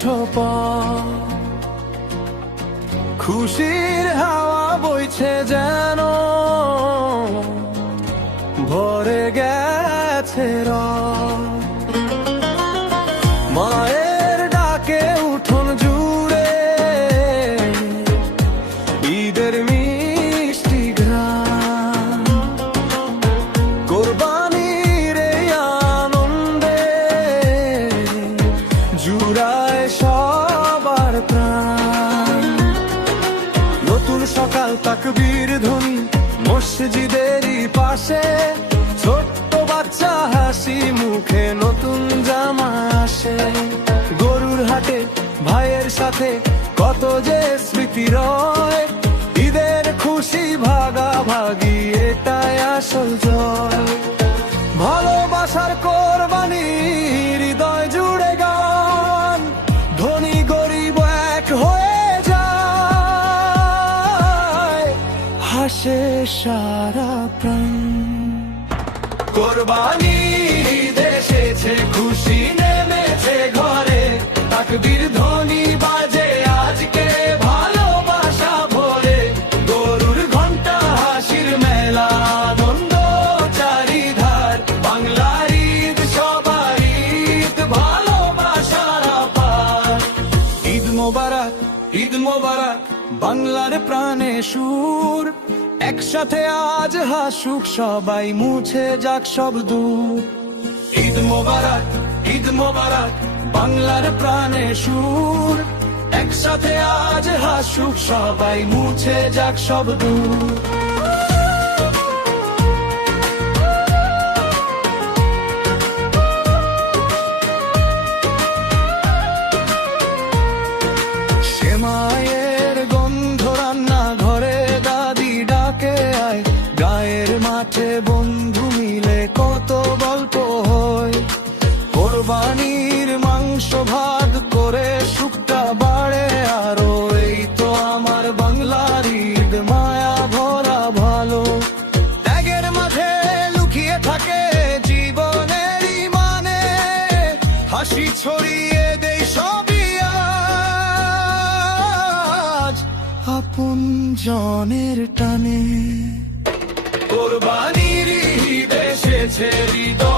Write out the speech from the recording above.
মুঠো পথ। খুশির হাওয়া বইছে যেন ভরে গেছে রথ। মায়ের ডাকে উঠোন জুড়ে ঈদের মিষ্টি ঘ্রাণ। কোরবানির এই আনন্দে জুড়ায় সবার প্রাণ। নতুন সকাল তাকবীর ধ্বনি মসজিদেরই পাশে, ছোট্ট বাচ্চা হাসি মুখে নতুন জামা আসে। গরুর হাটে ভাইয়ের সাথে কত যে স্মৃতি রয়, ঈদের খুশি ভাগাভাগি এটাই আসল জয়। ভালোবাসার কোরবানি হৃদয় জুড়ে গান, ধনী গরিব এক হয়ে যায়, হাসে সারা প্রাণ। কোরবানি এসেছে, খুশি নেমেছে ঘরে, তাকবীর ধ্বনি বাজে আজকে ভালোবাসা ভরে। গরুর ঘন্টা হাসির মেলা, আনন্দ চারিধার, বাংলার ঈদ সবার ঈদ, ভালোবাসার আপার। ঈদ মোবারক, ঈদ মোবারক, বাংলার প্রাণে সুর। একসাথে আজ হাসুক সবাই, মুছে যাক সব দূর। ঈদ মোবারক, ঈদ মোবারক, বাংলার প্রাণে সুর। একসাথে আজ হাসুক সবাই, মুছে যাক সব দূর। সেমাইয়ের গন্ধ রান্না ঘরে, দাদি ডাকে আয়, গায়ের মাঠে বন্ধু মিলে কত গল্প হয়। কোরবানির মাংস ভাগ করে সুখটা বাড়ে আরো, এই তো আমার বাংলার ঈদ, মায়া ভরা ভালো। ত্যাগের মাঝে লুকিয়ে থাকে জীবনেরই মানে, হাসি ছড়িয়ে দেই সবই আজ আপন জনের টানে। কোরবানির ঈদ এসেছে হৃদয়